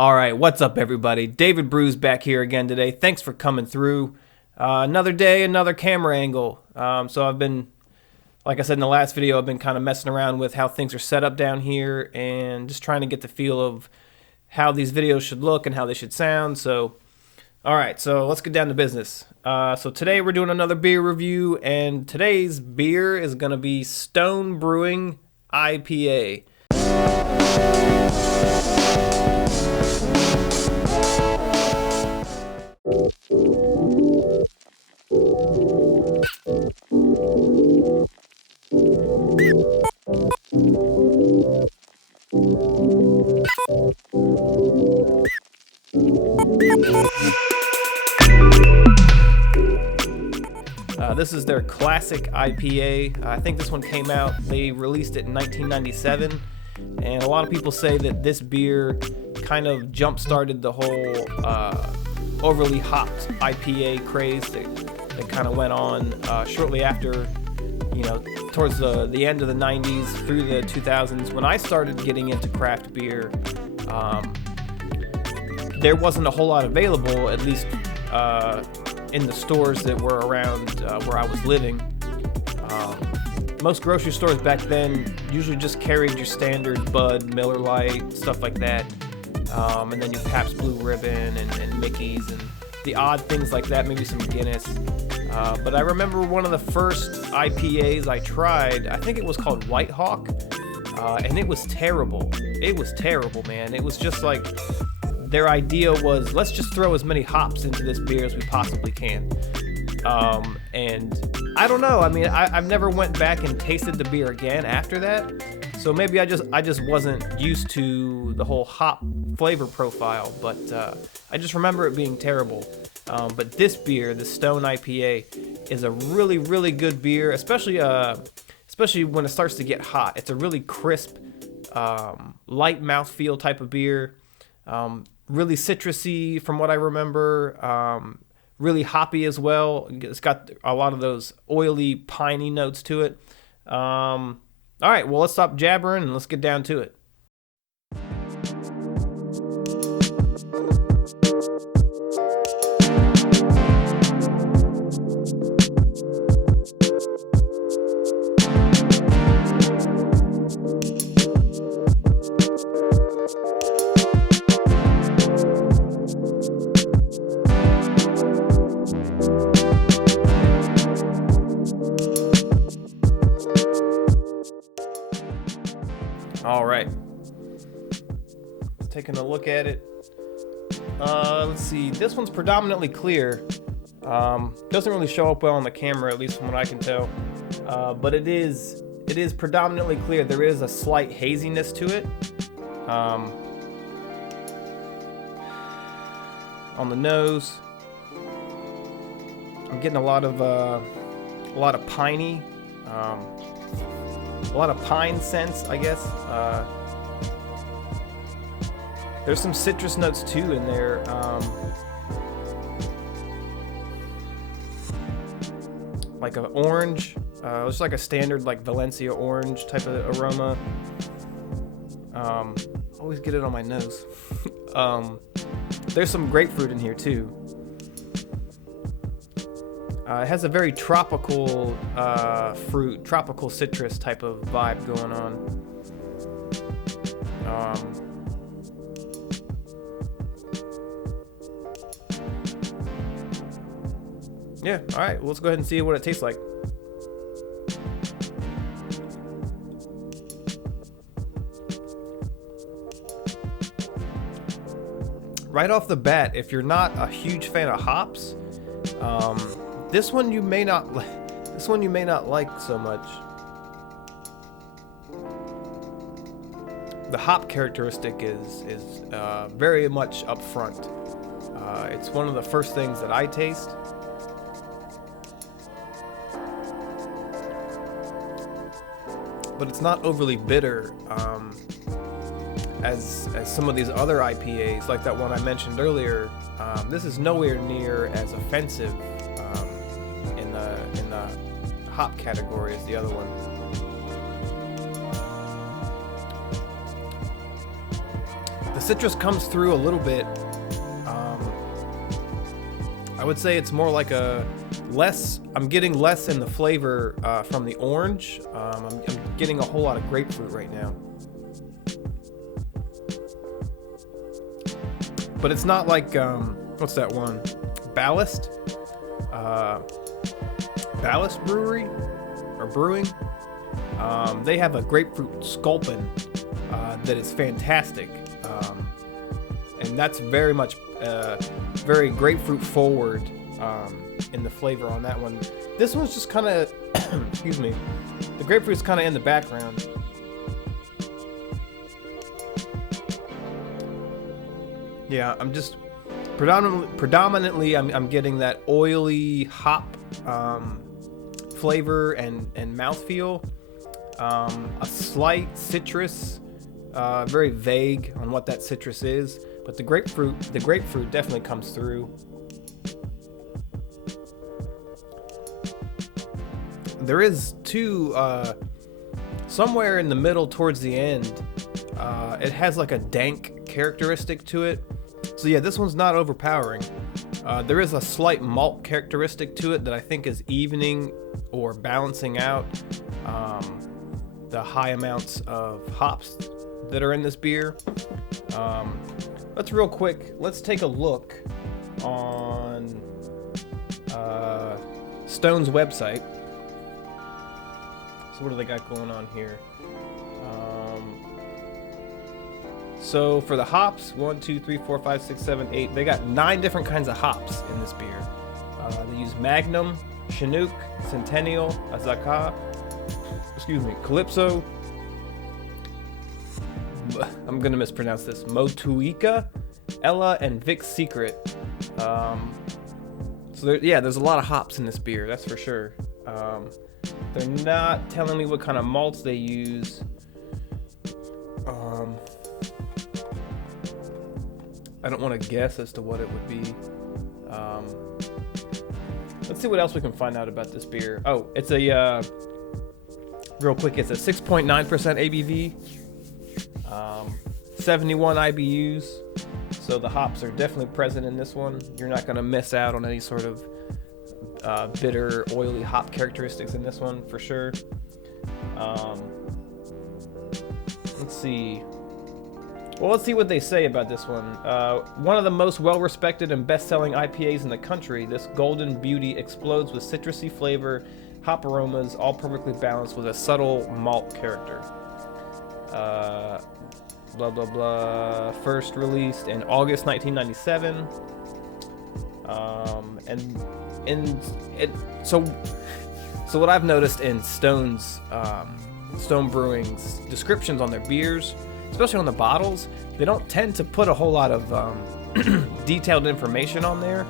All right, what's up, everybody? David Brew's back here again today. Thanks for coming through. Another day, another camera angle. So I've been, like I said in the last video, I've been kind of messing around with how things are set up down here and just trying to get the feel of how these videos should look and how they should sound. So, all right, so let's get down to business. So today we're doing another beer review, and today's beer is going to be Stone Brewing IPA. This is their classic IPA. I think this one came out, they released it in 1997, and a lot of people say that this beer kind of jump-started the whole overly hopped IPA craze that kind of went on shortly after, you know, towards the end of the 90s through the 2000s. When I started getting into craft beer, there wasn't a whole lot available, at least in the stores that were around where I was living. Most grocery stores back then usually just carried your standard Bud, Miller Lite, stuff like that. And then your Pabst Blue Ribbon and Mickey's and the odd things like that, maybe some Guinness. But I remember one of the first IPAs I tried, I think it was called White Hawk, and it was terrible. It was terrible, man. It was just like, their idea was, let's just throw as many hops into this beer as we possibly can. And I don't know, I mean, I've never went back and tasted the beer again after that. So maybe I just wasn't used to the whole hop flavor profile, but I just remember it being terrible. But this beer, the Stone IPA, is a really, really good beer, especially when it starts to get hot. It's a really crisp, light mouthfeel type of beer. Really citrusy from what I remember. Really hoppy as well. It's got a lot of those oily, piney notes to it. All right, well, let's stop jabbering and let's get down to it. All right, taking a look at it. Let's see, this one's predominantly clear. Doesn't really show up well on the camera, at least from what I can tell. But it is predominantly clear. There is a slight haziness to it. On the nose, I'm getting a lot of piney. A lot of pine scents, I guess. There's some citrus notes too in there. Like an orange. It's like a standard like Valencia orange type of aroma. Always get it on my nose. There's some grapefruit in here too. It has a very tropical fruit, tropical citrus type of vibe going on. Yeah, all right, well, let's go ahead and see what it tastes like. Right off the bat, if you're not a huge fan of hops, this one you may not like so much. The hop characteristic is very much up front. It's one of the first things that I taste. But it's not overly bitter, as some of these other IPAs, like that one I mentioned earlier. This is nowhere near as offensive in the hop category as the other one. The citrus comes through a little bit. I would say it's more like I'm getting less in the flavor from the orange. I'm getting a whole lot of grapefruit right now. But it's not like, what's that one? Ballast? Ballast Brewery? Or Brewing? They have a grapefruit sculpin that is fantastic. And that's very much, very grapefruit forward in the flavor on that one. This one's just kind of, excuse me, the grapefruit's kind of in the background. Yeah, I'm just predominantly I'm getting that oily hop flavor and mouthfeel. A slight citrus, very vague on what that citrus is, but the grapefruit definitely comes through. There is two, somewhere in the middle towards the end, it has like a dank characteristic to it. So yeah, this one's not overpowering. There is a slight malt characteristic to it that I think is evening or balancing out the high amounts of hops that are in this beer. Let's take a look on Stone's website. So what do they got going on here? So for the hops, 1, 2, 3, 4, 5, 6, 7, 8, they got 9 different kinds of hops in this beer. They use Magnum, Chinook, Centennial, Azaka, Calypso, I'm gonna mispronounce this, Motueka, Ella, and Vic's Secret. So there's a lot of hops in this beer, that's for sure. They're not telling me what kind of malts they use. I don't want to guess as to what it would be. Let's see what else we can find out about this beer. Oh, it's a real quick. It's a 6.9% ABV, 71 IBUs. So the hops are definitely present in this one. You're not going to miss out on any sort of bitter, oily hop characteristics in this one for sure. Let's see. Well, let's see what they say about this one. One of the most well-respected and best-selling IPAs in the country, this golden beauty explodes with citrusy flavor, hop aromas, all perfectly balanced with a subtle malt character. Blah, blah, blah. First released in August 1997. So what I've noticed in Stone Brewing's descriptions on their beers, especially on the bottles, they don't tend to put a whole lot of detailed information on there.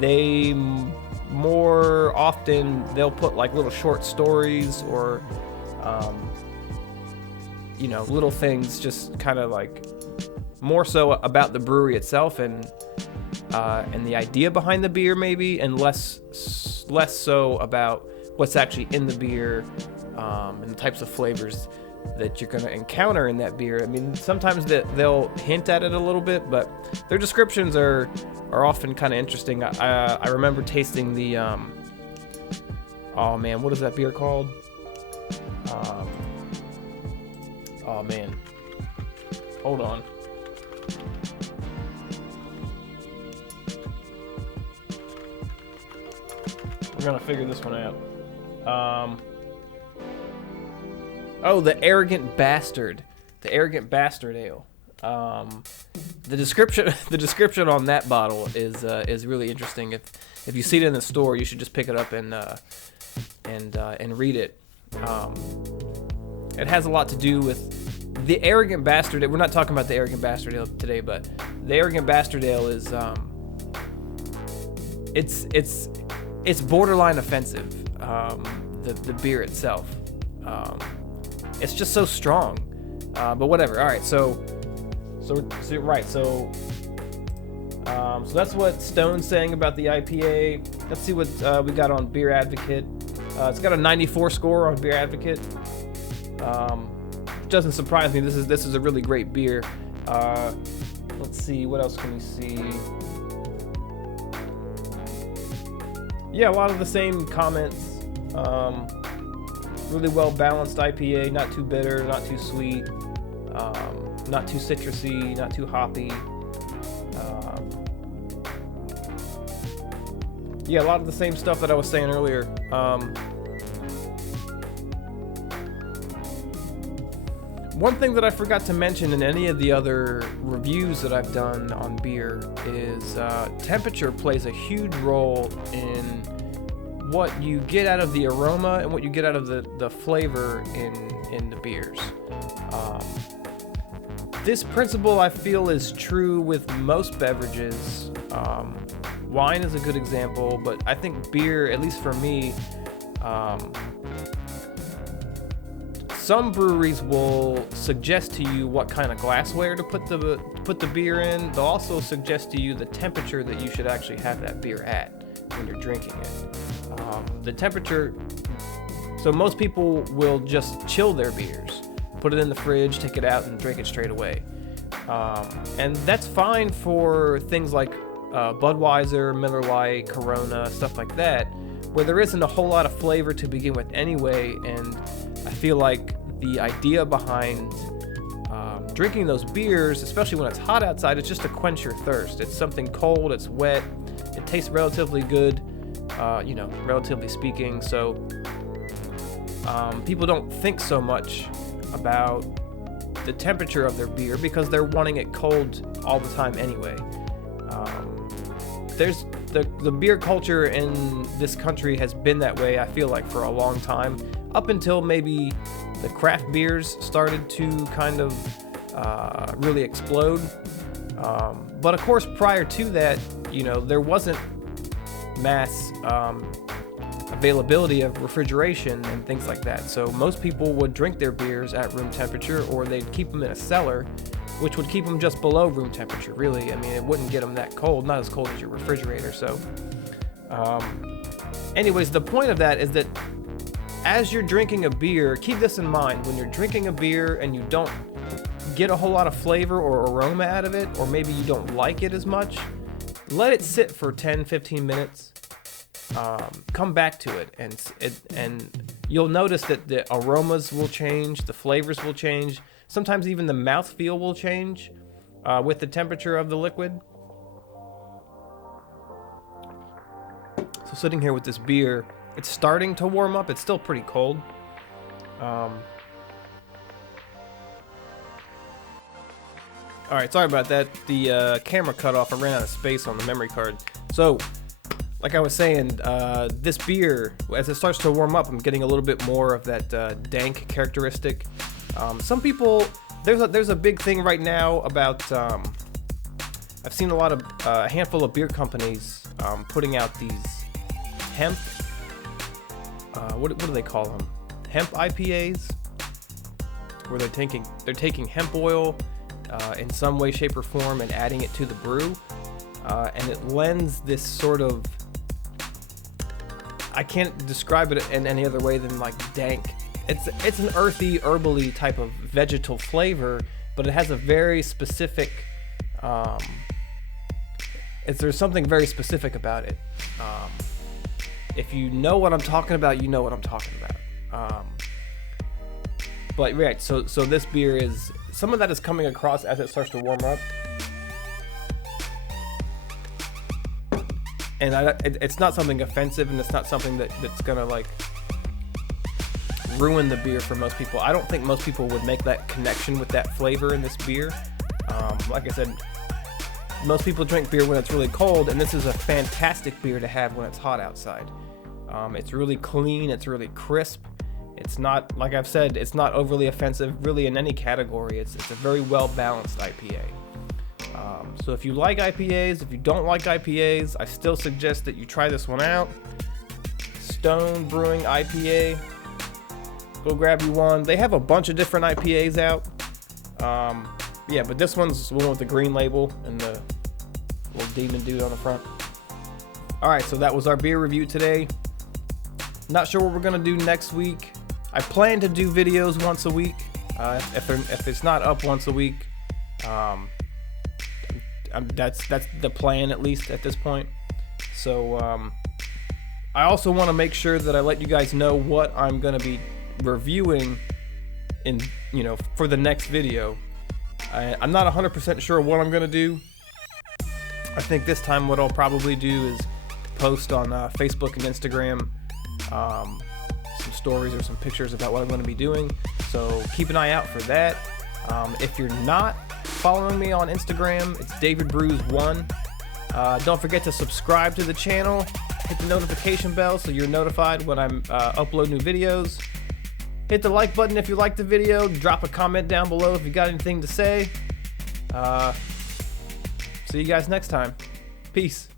They more often, they'll put like little short stories or little things, just kind of like more so about the brewery itself and the idea behind the beer maybe, and less so about what's actually in the beer and the types of flavors that you're going to encounter in that beer. I mean, sometimes they'll hint at it a little bit, but their descriptions are often kind of interesting. I remember tasting the oh man, what is that beer called? Oh man, hold on. We're gonna figure this one out. Oh, the Arrogant Bastard. The Arrogant Bastard Ale. The description on that bottle is really interesting. If you see it in the store, you should just pick it up and read it. It has a lot to do with the Arrogant Bastard. We're not talking about the Arrogant Bastard Ale today, but the Arrogant Bastard Ale is it's borderline offensive. The beer itself. It's just so strong, but whatever. All right, so that's what Stone's saying about the IPA. Let's see what we got on Beer Advocate. It's got a 94 score on Beer Advocate. Doesn't surprise me. This is a really great beer. Let's see, what else can we see? Yeah, a lot of the same comments. Really well balanced IPA, not too bitter, not too sweet, not too citrusy, not too hoppy. Yeah, a lot of the same stuff that I was saying earlier. One thing that I forgot to mention in any of the other reviews that I've done on beer is temperature plays a huge role in what you get out of the aroma and what you get out of the flavor in the beers. This principle I feel is true with most beverages. Wine is a good example, but I think beer, at least for me, some breweries will suggest to you what kind of glassware to put the beer in. They'll also suggest to you the temperature that you should actually have that beer at when you're drinking it. The temperature, so most people will just chill their beers, put it in the fridge, take it out, and drink it straight away. And that's fine for things like Budweiser, Miller Lite, Corona, stuff like that, where there isn't a whole lot of flavor to begin with anyway, and I feel like the idea behind drinking those beers, especially when it's hot outside, it's just to quench your thirst. It's something cold, it's wet, it tastes relatively good, relatively speaking, so people don't think so much about the temperature of their beer because they're wanting it cold all the time anyway. There's the beer culture in this country has been that way, I feel like, for a long time, up until maybe the craft beers started to kind of really explode. But of course, prior to that, there wasn't mass availability of refrigeration and things like that. So most people would drink their beers at room temperature, or they'd keep them in a cellar, which would keep them just below room temperature, really. I mean, it wouldn't get them that cold, not as cold as your refrigerator. So anyways, the point of that is that as you're drinking a beer, keep this in mind. When you're drinking a beer and you don't get a whole lot of flavor or aroma out of it, or maybe you don't like it as much, let it sit for 10-15 minutes. Come back to it, and you'll notice that the aromas will change, the flavors will change, sometimes even the mouthfeel will change with the temperature of the liquid. So sitting here with this beer, it's starting to warm up. It's still pretty cold. All right, sorry about that. The camera cut off. I ran out of space on the memory card. So, like I was saying, this beer, as it starts to warm up, I'm getting a little bit more of that dank characteristic. Some people, there's a big thing right now about, I've seen a handful of beer companies putting out these hemp, what do they call them? Hemp IPAs, where they're taking hemp oil in some way, shape, or form and adding it to the brew, and it lends this sort of, I can't describe it in any other way than like dank. It's an earthy, herbally type of vegetal flavor, but it has a very specific, there's something very specific about it. If you know what I'm talking about, you know what I'm talking about. But right, so this beer is, some of that is coming across as it starts to warm up. And it's not something offensive, and it's not something that's gonna like ruin the beer for most people. I don't think most people would make that connection with that flavor in this beer. Like I said, most people drink beer when it's really cold, and this is a fantastic beer to have when it's hot outside. It's really clean, it's really crisp. It's not, like I've said, it's not overly offensive really in any category. It's a very well balanced IPA. So if you like IPAs, if you don't like IPAs, I still suggest that you try this one out. Stone Brewing IPA. Go grab you one. They have a bunch of different IPAs out. Yeah, but this one's the one with the green label and the little demon dude on the front. Alright, so that was our beer review today. Not sure what we're going to do next week. I plan to do videos once a week. If it's not up once a week, I'm That's the plan, at least at this point. So I also want to make sure that I let you guys know what I'm going to be reviewing for the next video. I'm not 100% sure what I'm going to do. I think this time what I'll probably do is post on Facebook and Instagram some stories or some pictures about what I'm going to be doing. So keep an eye out for that. If you're not following me on Instagram, it's DavidBrews1. Don't forget to subscribe to the channel. Hit the notification bell so you're notified when I upload new videos. Hit the like button if you like the video. Drop a comment down below if you got anything to say. See you guys next time. Peace.